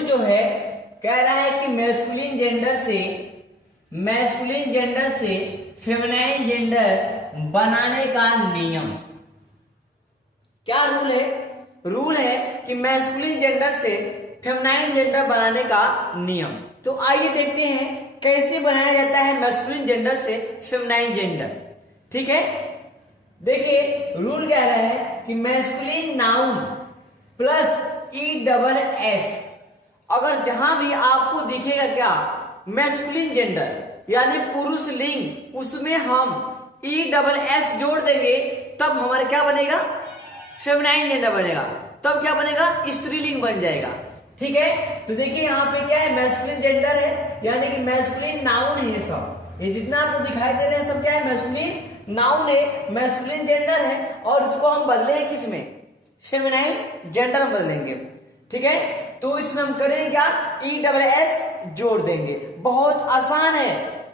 Rule जो है कह रहा है कि मैस्कुलिन जेंडर से फेमिनाइन जेंडर बनाने का नियम। क्या रूल है? रूल है कि मैस्कुलिन जेंडर से फेमिनाइन जेंडर बनाने का नियम। तो आइए देखते हैं कैसे बनाया जाता है मैस्कुलिन जेंडर से फेमिनाइन जेंडर। ठीक है, देखिए रूल कह रहा है कि मैस्कुलिन नाउन प्लस ESS, अगर जहां भी आपको दिखेगा क्या मैस्कुलिन जेंडर यानी पुरुष लिंग, उसमें हम ESS जोड़ देंगे तब हमारा क्या बनेगा? फेमिनाइन जेंडर बनेगा। तब क्या बनेगा? स्त्रीलिंग बन जाएगा। ठीक है, तो देखिए यहाँ पे क्या है? मैस्कुलिन जेंडर है यानी कि मैस्कुलिन नाउन है। ये सब ये जितना आपको दिखाई दे रहे हैं सब क्या है? मैस्कुलिन नाउन है, मैस्कुलिन जेंडर है, और इसको हम बदले हैं किसमें? फेमिनाइन जेंडर में बदलेंगे। ठीक है, तो इसमें हम करेंगे क्या? ESS जोड़ देंगे। बहुत आसान है,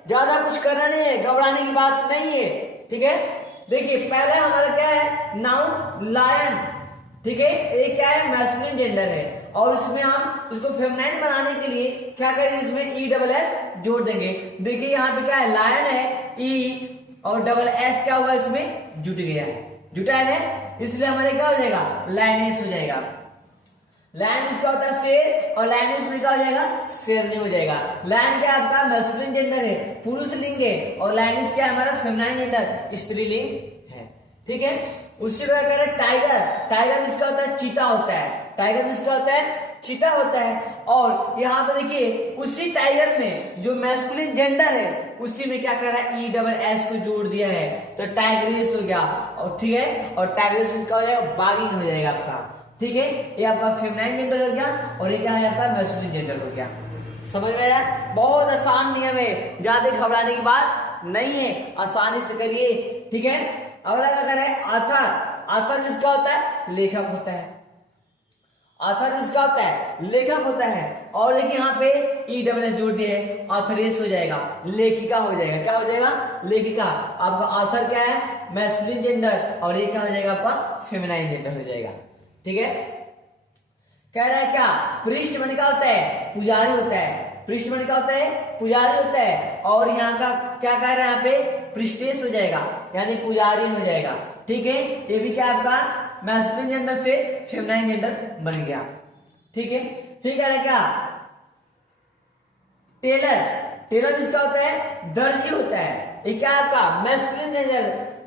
ज्यादा कुछ करना नहीं है, घबराने की बात नहीं है। ठीक है, देखिए पहला हमारा क्या है? Noun lion. ठीक है, ये क्या है? मैस्कुलिन जेंडर है, और इसमें हम इसको फेमिनाइन बनाने के लिए क्या करेंगे? इसमें ESS जोड़ देंगे। देखिए यहाँ पे क्या है? लायन है, E और SS क्या हुआ? इसमें जुट गया है, जुटा है, इसलिए हमारे क्या हो जाएगा? लायनेस हो जाएगा। लायनेस क्या होता है? शेर, और लायनेस में क्या हो जाएगा? शेरनी हो जाएगा। लायन क्या आपका? मैस्कुलिन जेंडर है, पुरुष लिंग है, और लायनेस क्या है? हमारा फेमिनाइन जेंडर, स्त्रीलिंग है। ठीक है, उससे क्या कह रहे हैं? टाइगर। टाइगर मींस क्या होता है? चीता होता है। टाइगर मींस क्या होता है? चीता होता है। और यहाँ पे देखिए उसी टाइगर में जो मैस्कुलिन जेंडर है उसी में क्या कर रहा है? ESS को जोड़ दिया है, तो टाइग्रिस हो गया। और ठीक है, और टाइग्रिस मींस क्या हो जाएगा? बागिन हो जाएगा आपका। ठीक है, ये आपका फेमिनाइन जेंडर हो गया, और ये क्या है? आपका मैस्कुलिन जेंडर हो गया। समझ में आया? बहुत आसान नियम है, ज्यादा घबराने की बात नहीं है, आसानी से करिए। ठीक है, अगला क्या कर रहा है? ऑथर। ऑथर मींस क्या होता है? लेखक होता है। ऑथर मींस क्या होता है? लेखक होता है। और देखिए यहाँ पे ESS जोड़ दिए, ऑथरेस हो जाएगा, लेखिका हो जाएगा। क्या हो जाएगा? लेखिका। आपका ऑथर क्या है? मैस्कुलिन जेंडर, और ये क्या हो जाएगा? आपका फेमिनाइन जेंडर हो जाएगा। ठीक है, कह रहा है क्या? पृष्ठ मन क्या होता है? पुजारी होता है। पृष्ठ मन क्या होता है? पुजारी होता है। और यहाँ का क्या कह रहा है? यहाँ पे पृष्ठेश हो जाएगा यानी पुजारी हो जाएगा। ठीक है, ये भी क्या आपका मैस्कुलिन जेंडर से फेमिनाइन जेंडर बन गया। ठीक है, फिर कह रहा है क्या? टेलर। टेलर इसका होता है? दर्जी होता है। ये क्या आपका?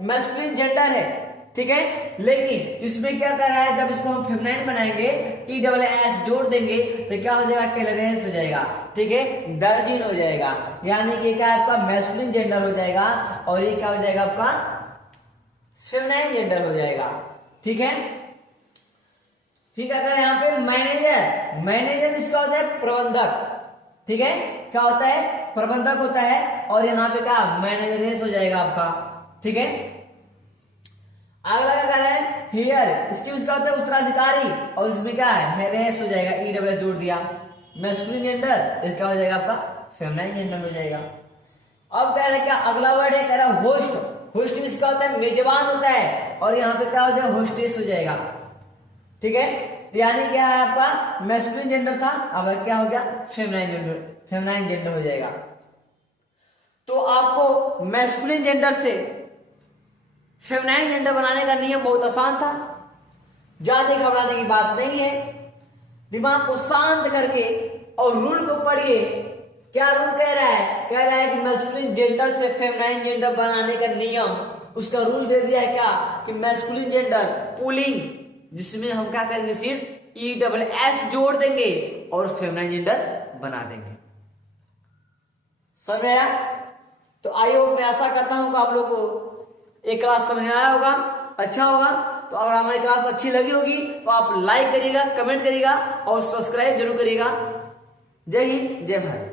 मैस्कुलिन जेंडर है। ठीक है, लेकिन इसमें क्या कर रहा है? जब इसको हम फेमिनाइन बनाएंगे, ESS जोड़ देंगे तो क्या हो जाएगा? टेलरेंस हो जाएगा। ठीक है, दर्जिन हो जाएगा, यानी कि क्या आपका? मैस्कुलिन जेंडर हो जाएगा, और ये क्या हो जाएगा? आपका फेमिनाइन जेंडर हो जाएगा। ठीक है, फिर क्या करें? यहाँ पे मैनेजर। मैनेजर इसका होता है? प्रबंधक। ठीक है, क्या होता है? प्रबंधक होता है, और यहाँ पे क्या? मैनेजरेस हो जाएगा आपका। ठीक है, अगला क्या कर रहा है? हेयर। इसकी उसका होता है? उत्तराधिकारी, और इसमें क्या है? हेरेस हो जाएगा, ESS जोड़ दिया। मैस्कुलिन जेंडर, इसका हो जाएगा आपका फेमिनाइन जेंडर हो जाएगा। अब कह रहा है क्या? अगला वर्ड है, कह रहा है होस्ट। होस्ट में इसका होता है? मेजबान होता है, और यहाँ पे क्या हो जाएगा? होस्टेस हो जाएगा। ठीक है, यानी क्या है? आपका मैस्कुलिन जेंडर था, अब क्या हो गया? फेमिनाइन जेंडर हो जाएगा। तो आपको मैस्कुलिन जेंडर से फेमिनाइन जेंडर बनाने का नियम बहुत आसान था, ज्यादा घबराने की बात नहीं है। दिमाग को शांत करके और रूल को पढ़िए। क्या रूल कह रहा है? कह रहा है कि मैस्कुलिन जेंडर से फेमिनाइन जेंडर बनाने का नियम, उसका रूल दे दिया है क्या? कि मैस्कुलिन जेंडर पुलिंग, जिसमें हम क्या करेंगे? सिर्फ ESS जोड़ देंगे और फेमिनाइन जेंडर बना देंगे। समझ में आया? तो आई होप, मैं आशा करता हूं कि आप लोगों को एक क्लास समझ में आया होगा, अच्छा होगा। तो अगर हमारी क्लास अच्छी लगी होगी तो आप लाइक करिएगा, कमेंट करिएगा और सब्सक्राइब जरूर करिएगा। जय हिंद, जय भारत।